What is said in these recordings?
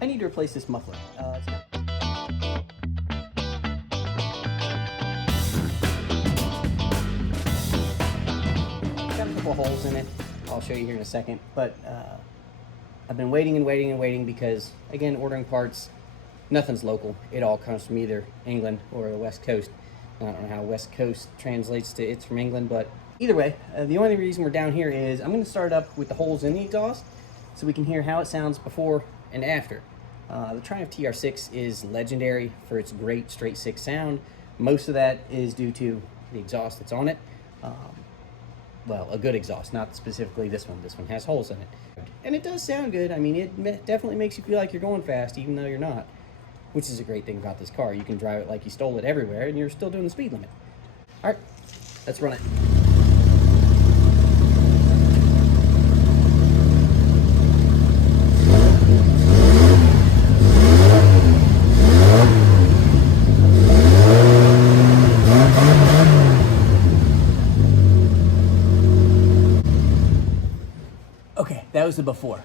I need to replace this muffler. It's got a couple of holes in it. I'll show you here in a second. But I've been waiting and waiting and waiting because, again, ordering parts, nothing's local. It all comes from either England or the West Coast. I don't know how West Coast translates to it's from England, but either way, the only reason we're down here is I'm going to start up with the holes in the exhaust so we can hear how it sounds before and after. The Triumph TR6 is legendary for its great straight six sound. Most of that is due to the exhaust that's on it. Well, a good exhaust, not specifically this one. This one has holes in it. And it does sound good. I mean, it definitely makes you feel like you're going fast, even though you're not, which is a great thing about this car. You can drive it like you stole it everywhere, and you're still doing the speed limit. All right, let's run it. Okay, that was the before.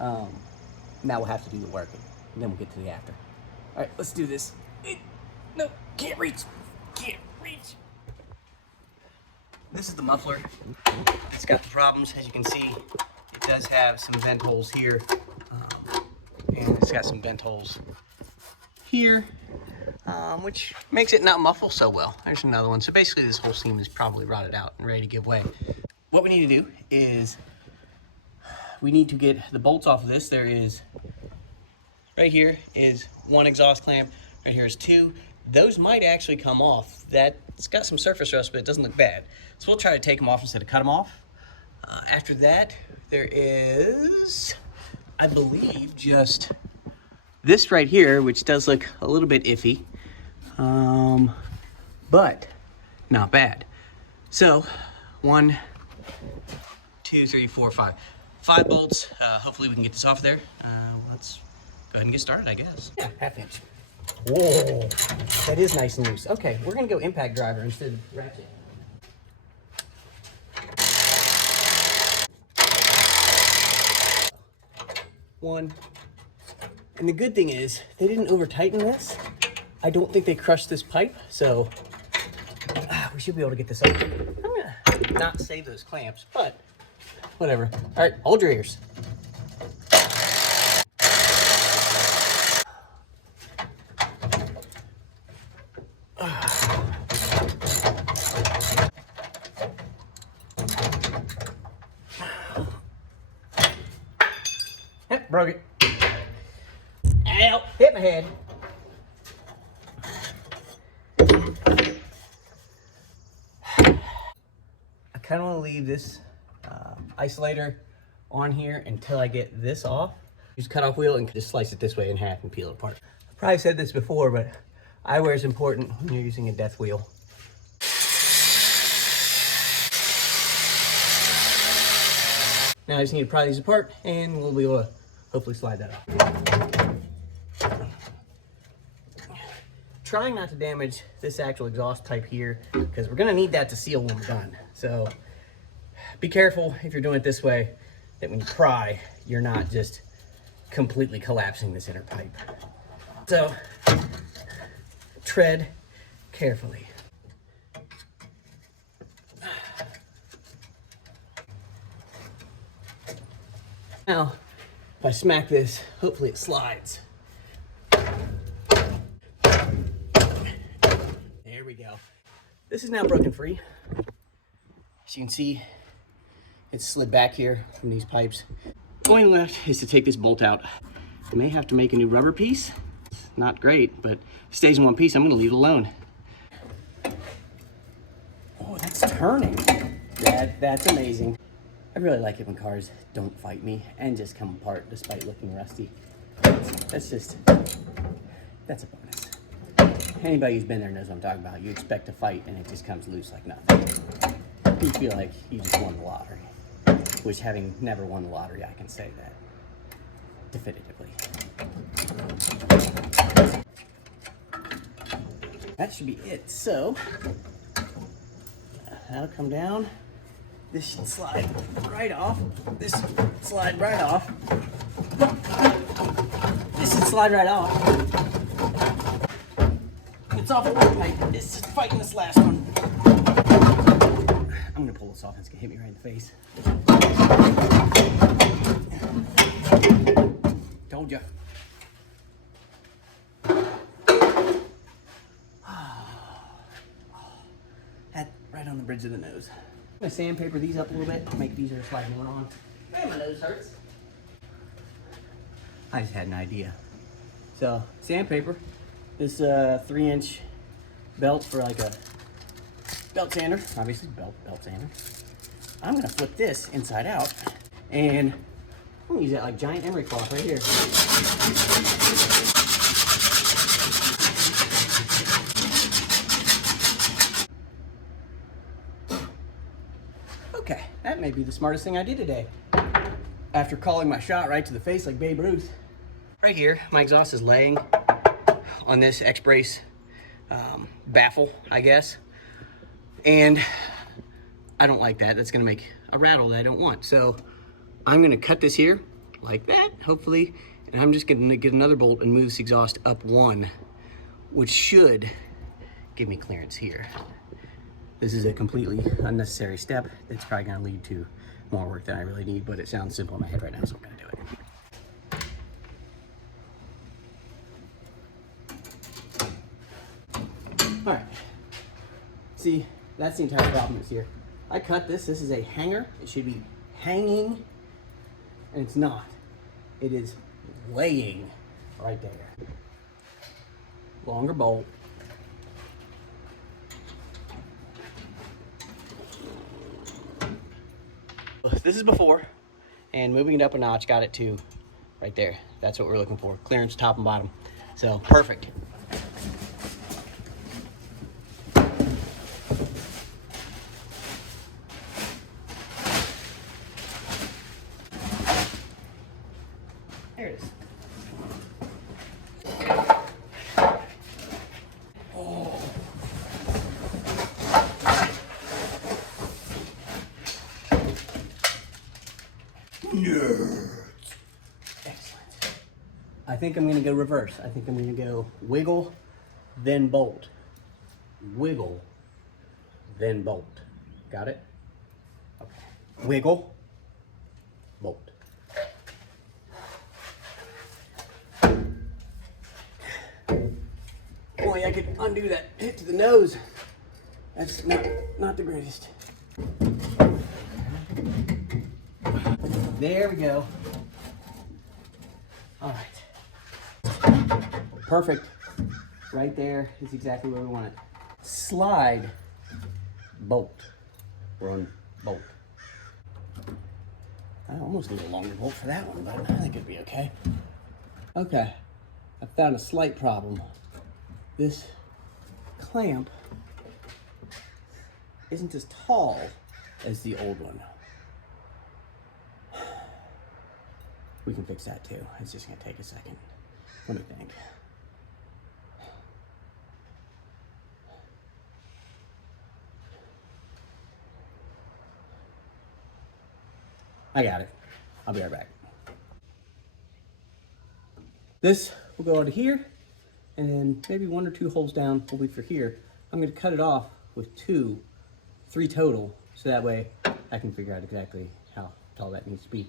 Now we'll have to do the working, and then we'll get to the after. All right, let's do this. No, can't reach. Can't reach. This is the muffler. It's got the problems, as you can see. It does have some vent holes here, and it's got some vent holes here, which makes it not muffle so well. There's another one. So basically, this whole seam is probably rotted out and ready to give way. What we need to do is we need to get the bolts off of this. There is, right here is one exhaust clamp, right here is two. Those might actually come off. That's got some surface rust, but it doesn't look bad. So we'll try to take them off instead of cut them off. After that, there is, I believe, just this right here, which does look a little bit iffy, but not bad. So 1, 2, 3, 4, 5. 5 bolts. Hopefully we can get this off there. Let's go ahead and get started, I guess. Yeah, 1/2 inch. Whoa, that is nice and loose. Okay, we're gonna go impact driver instead of ratchet. One. And the good thing is, they didn't over tighten this. I don't think they crushed this pipe, so we should be able to get this off. I'm gonna not save those clamps, but whatever. All right, hold your ears. Yep, broke it. Ow, hit my head. I kind of want to leave this isolator on here until I get this off. Use a cutoff wheel and just slice it this way in half and peel it apart. I've probably said this before, but eyewear is important when you're using a death wheel. Now I just need to pry these apart and we'll be able to hopefully slide that off. Trying not to damage this actual exhaust pipe here because we're gonna need that to seal when we're done. So be careful if you're doing it this way, that when you pry, you're not just completely collapsing this inner pipe. So tread carefully. Now, if I smack this, hopefully it slides. There we go. This is now broken free. As you can see, it's slid back here from these pipes. Only left is to take this bolt out. I may have to make a new rubber piece. It's not great, but if it stays in one piece, I'm gonna leave it alone. Oh, that's turning. That's amazing. I really like it when cars don't fight me and just come apart despite looking rusty. That's a bonus. Anybody who's been there knows what I'm talking about. You expect a fight and it just comes loose like nothing. You feel like you just won the lottery. Which, having never won the lottery, I can say that definitively. That should be it. So, that'll come down. This should slide right off. This slide right off. This slide right off. It's off the wood pipe. It's just fighting this last one. I'm gonna pull this off. It's gonna hit me right in the face. Told ya. That right on the bridge of the nose. I'm gonna sandpaper these up a little bit to make it easier to slide one on. Man, my nose hurts. I just had an idea. So, sandpaper. This 3-inch belt for like a belt sander. Obviously, belt sander. I'm gonna flip this inside out, and I'm gonna use that like giant emery cloth right here. Okay, that may be the smartest thing I did today. After calling my shot right to the face like Babe Ruth. Right here, my exhaust is laying on this X-brace baffle, I guess. And I don't like that. That's gonna make a rattle that I don't want. So I'm gonna cut this here like that, hopefully. And I'm just gonna get another bolt and move this exhaust up one, which should give me clearance here. This is a completely unnecessary step. It's probably gonna lead to more work than I really need, but it sounds simple in my head right now, so I'm gonna do it. All right, see, that's the entire problem is here. I cut this, this is a hanger. It should be hanging, and it's not. It is laying right there. Longer bolt. This is before, and moving it up a notch got it to right there. That's what we're looking for, clearance top and bottom. So, perfect. There it is. Oh. Nerds. Excellent. I think I'm gonna go reverse. I think I'm gonna go wiggle, then bolt. Wiggle, then bolt. Got it? Okay. Wiggle, bolt. Boy, I could undo that hit to the nose. That's not the greatest. There we go. All right. Perfect. Right there is exactly where we want it. Slide, bolt, run, bolt. I almost need a longer bolt for that one, but I think it'd be okay. Okay, I found a slight problem. This clamp isn't as tall as the old one. We can fix that too. It's just gonna take a second. Let me think. I got it. I'll be right back. This will go into here, and then maybe 1 or 2 holes down will be for here. I'm gonna cut it off with 2, 3 total, so that way I can figure out exactly how tall that needs to be.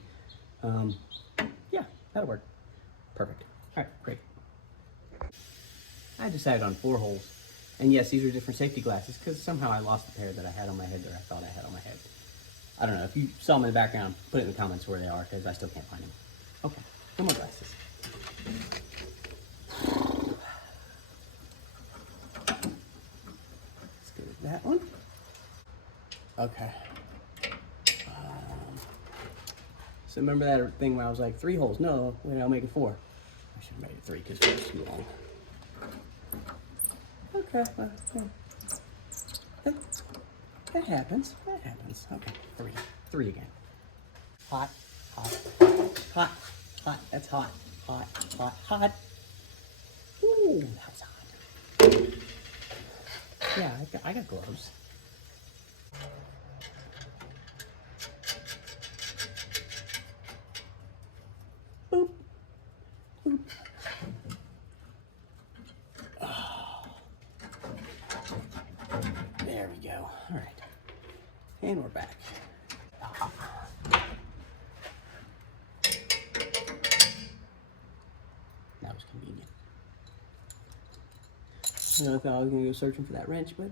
Yeah, that'll work. Perfect. All right, great. I decided on 4 holes. And yes, these are different safety glasses because somehow I lost the pair that I had on my head, or I thought I had on my head. I don't know. If you saw them in the background, put it in the comments where they are because I still can't find them. Okay, no more glasses. Let's go with that one. Okay. So remember that thing where I was like 3 holes? No, wait, I'll make it 4. I should have made it 3 because it was too long. Okay, well, yeah. That happens. That happens. Okay, 3. 3 again. Hot, hot, hot, hot. That's hot, hot, hot, hot. Ooh, that was hot. Yeah, I got gloves. Boop, boop. And we're back. Aha. That was convenient. I don't know if I was going to go searching for that wrench, but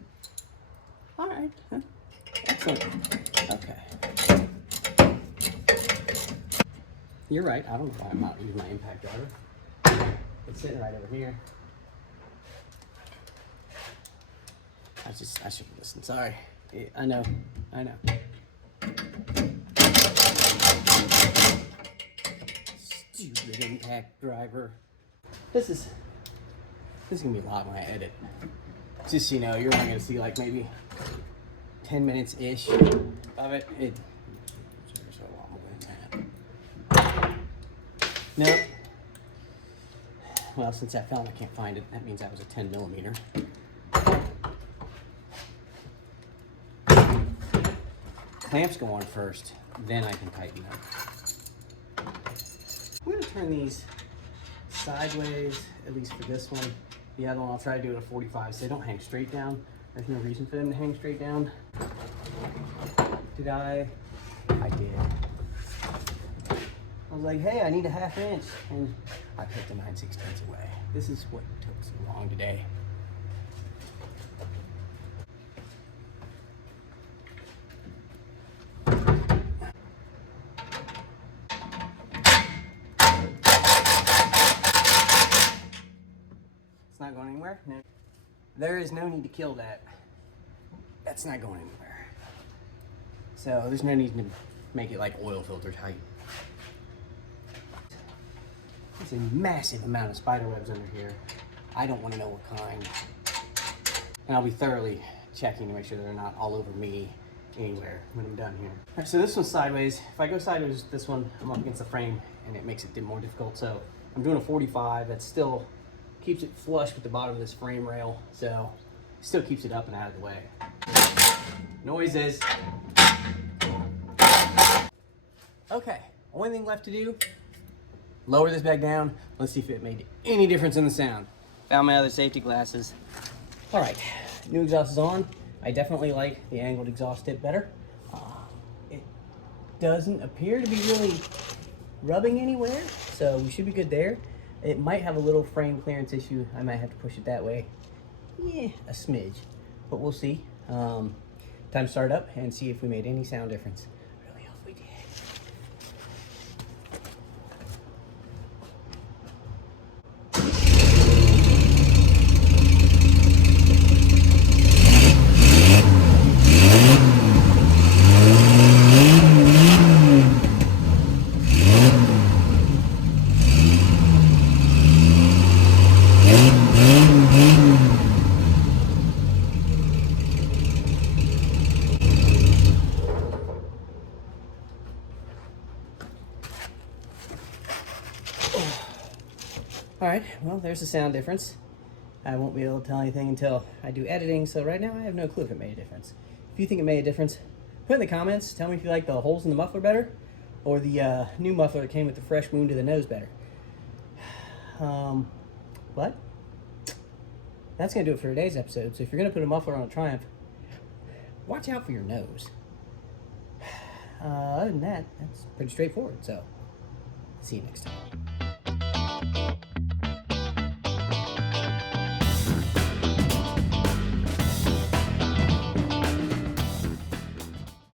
all right. Huh? Excellent. Okay. You're right. I don't know why I'm not using my impact driver. It's sitting right over here. I should listen. Sorry. I know. Stupid impact driver. This is gonna be a lot when I edit. Just so you know, you're only gonna see like maybe 10 minutes ish of it. There's a lot more than that. Nope. Well, since I found I can't find it, that means that was a 10 millimeter. Clamps go on first, then I can tighten them. I'm gonna turn these sideways, at least for this one. The other one, I'll try to do it at 45 so they don't hang straight down. There's no reason for them to hang straight down. Did I? I did. I was like, hey, I need a 1/2 inch. And I put the 9/16 away. This is what took so long today. It's not going anywhere. No. There is no need to kill that. That's not going anywhere. So there's no need to make it like oil filter tight. There's a massive amount of spider webs under here. I don't want to know what kind. And I'll be thoroughly checking to make sure they're not all over me anywhere when I'm done here. All right, so this one's sideways. If I go sideways with this one, I'm up against the frame and it makes it more difficult. So I'm doing a 45 that still keeps it flush with the bottom of this frame rail. So still keeps it up and out of the way. Noises. Okay, only thing left to do, lower this back down. Let's see if it made any difference in the sound. Found my other safety glasses. All right, new exhaust is on. I definitely like the angled exhaust tip better. It doesn't appear to be really rubbing anywhere, so we should be good there. It might have a little frame clearance issue. I might have to push it that way. Yeah, a smidge, but we'll see. Time to start up and see if we made any sound difference. Really hope we did. All right, well, there's the sound difference. I won't be able to tell anything until I do editing, so right now I have no clue if it made a difference. If you think it made a difference, put in the comments. Tell me if you like the holes in the muffler better or the new muffler that came with the fresh wound to the nose better. But that's going to do it for today's episode. So if you're going to put a muffler on a Triumph, watch out for your nose. Other than that, that's pretty straightforward. So see you next time.